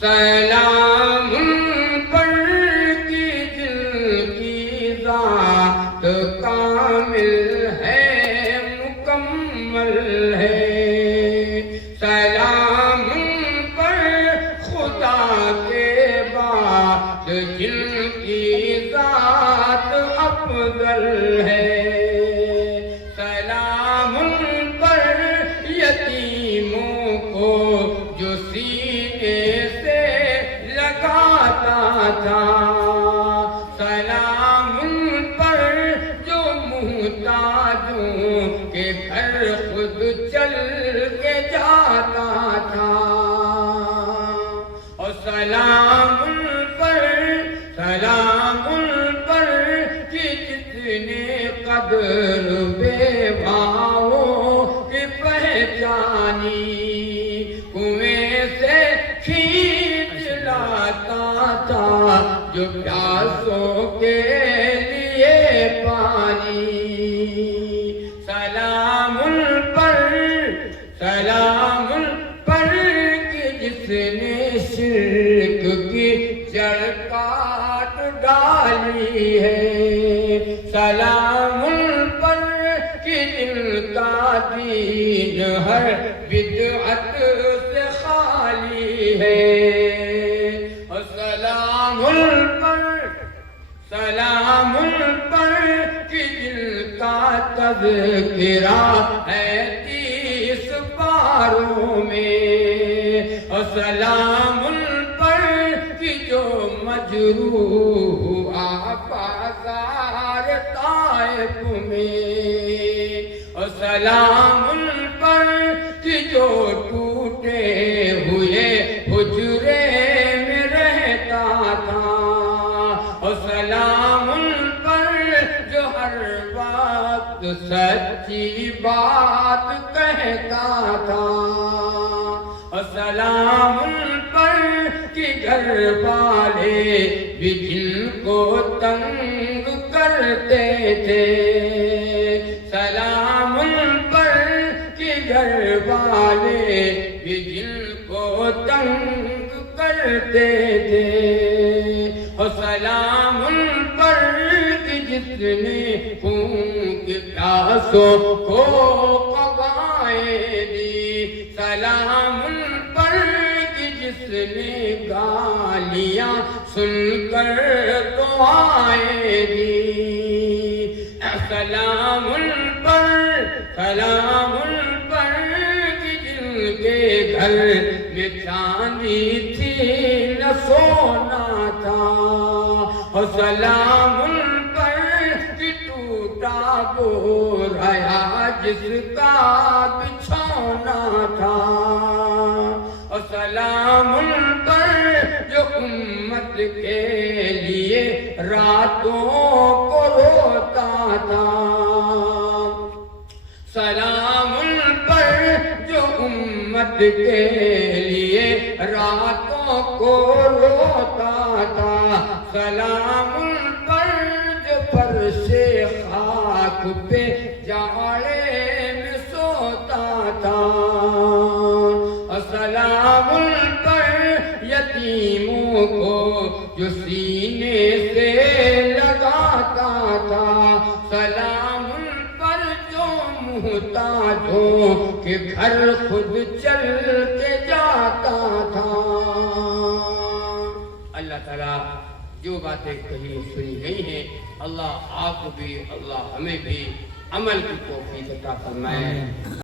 سلام پر کی جن کی ذات کامل ہے مکمل ہے، سلام پر خدا کے بعد جن کی ذات افضل ہے، سلام پر یتیموں کو جو سینے سے لگاتا تھا، سلام پر جو محتاجوں کے گھر خود چل کے جاتا تھا، اور سلام پر کہ جتنے قدر بے بھاؤں کی پہچانی، کنویں سے کھینچ لاتا تھا جو پیاسوں کے لیے پانی، سلام پر کہ جس نے شرک کی جڑ کاٹ ڈالی ہے، سلام پر کہ جن کا دین ہر بدعت سے خالی ہے، اور سلام پر کہ جن کا تذکرہ ہے 30 پاروں میں، اور سلام پر کہ جو مجروح ہوا بازار طائف میں، اور سلام پر کہ جو ٹوٹے ہوئے حجرے میں رہتا تھا، اور سلام پر جو ہر وقت سچی بات کہتا تھا، اور سلام پر کہ گھر والے بھی جن کو تنگ کرتے تھے، سلام پر کہ گھر والے بھی جن کو تنگ کرتے تھے، اور سلام پر کہ جس نے خون کے پیاسوں کو قبائیں دی، سلام پر کہ جس نے گالیاں سن کر دعائیں دی، سلام پر کہ جن کے گھر میں چاندی تھی نہ سونا تھا، اور سلام پر کہ ٹوٹا بوریا جس کا بچھونا تھا، اور سلام پر جو امت کے لیے راتوں کو روتا تھا، سلام پر جو امت کے لیے راتوں کو روتا تھا، سلام پر جو فرش خاک پہ جاڑے میں سوتا تھا، اور سلام پر یتیموں کو جو سینے سے لگاتا تھا، سلام پر جو محتاجوں کے گھر خود چل کے جاتا تھا۔ اللہ تعالیٰ جو باتیں کہیں سنی گئی ہیں، اللہ آپ کو بھی، اللہ ہمیں بھی عمل کی توفیق عطا فرمائے۔